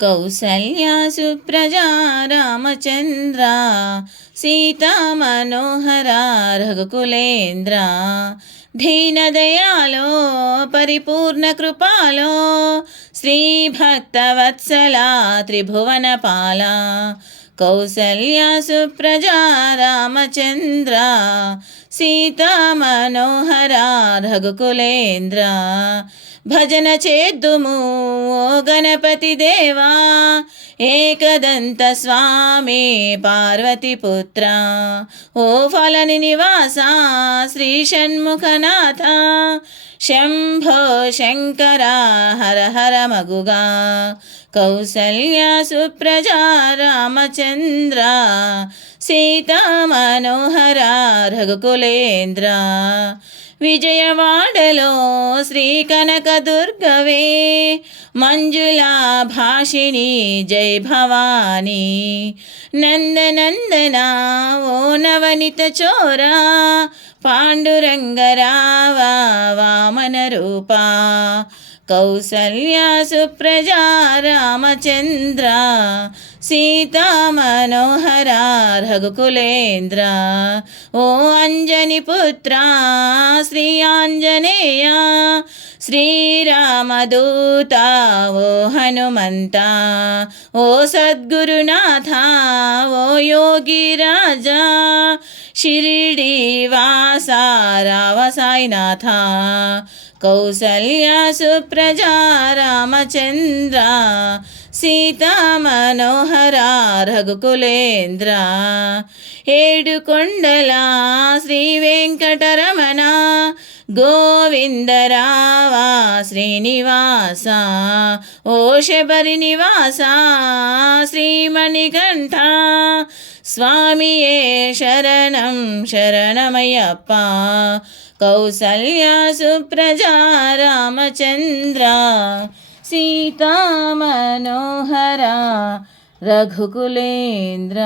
కౌసల్యా సుప్రజా రామచంద్ర సీతా మనోహర రఘుకులేంద్ర దీనదయాలో పరిపూర్ణ కృపాలో శ్రీ భక్తవత్సల త్రిభువనపాల కౌసల్యా సుప్రజా రామచంద్ర సీతా మనోహర రఘుకులేంద్ర భజన చేద్దుము ఓ గణపతి దేవా ఏకదంత స్వామి పార్వతీపుత్ర ఓ ఫలని నివాస శ్రీ షణ్ముఖనాథ శంభో శంకర హర హర మగుగా కౌసల్యా సుప్రజా రామచంద్ర సీతా మనోహర రఘుకులేంద్ర విజయవాడలో శ్రీ కనకదుర్గవే మంజులా భాషిణి జై భవానీ నందనందన ఓ నవనిత చోరా పాండురంగరావా వామన రూపా కౌసల్యా సుప్రజా రామచంద్ర సీతా మనోహర రఘుకులేంద్ర ఓ అంజని పుత్ర శ్రీ ఆంజనేయ శ్రీరామదూత ఓ హనుమంత ఓ సద్గురునాథ ఓ యోగి రాజా షిరిడి వాస రావ సాయినాథ కౌసల్యా సుప్రజా రామచంద్ర సీతా మనోహర రఘుకులేంద్ర ఏడు కొండల శ్రీ వెంకటరమణ గోవిందరావా శ్రీనివాస ఓ శబరి నివాస శ్రీమణికంఠ స్వామియే శరణం శరణమయ్యప్ప కౌసల్యా సుప్రజా రామచంద్ర సీతా మనోహర రఘుకులేంద్ర.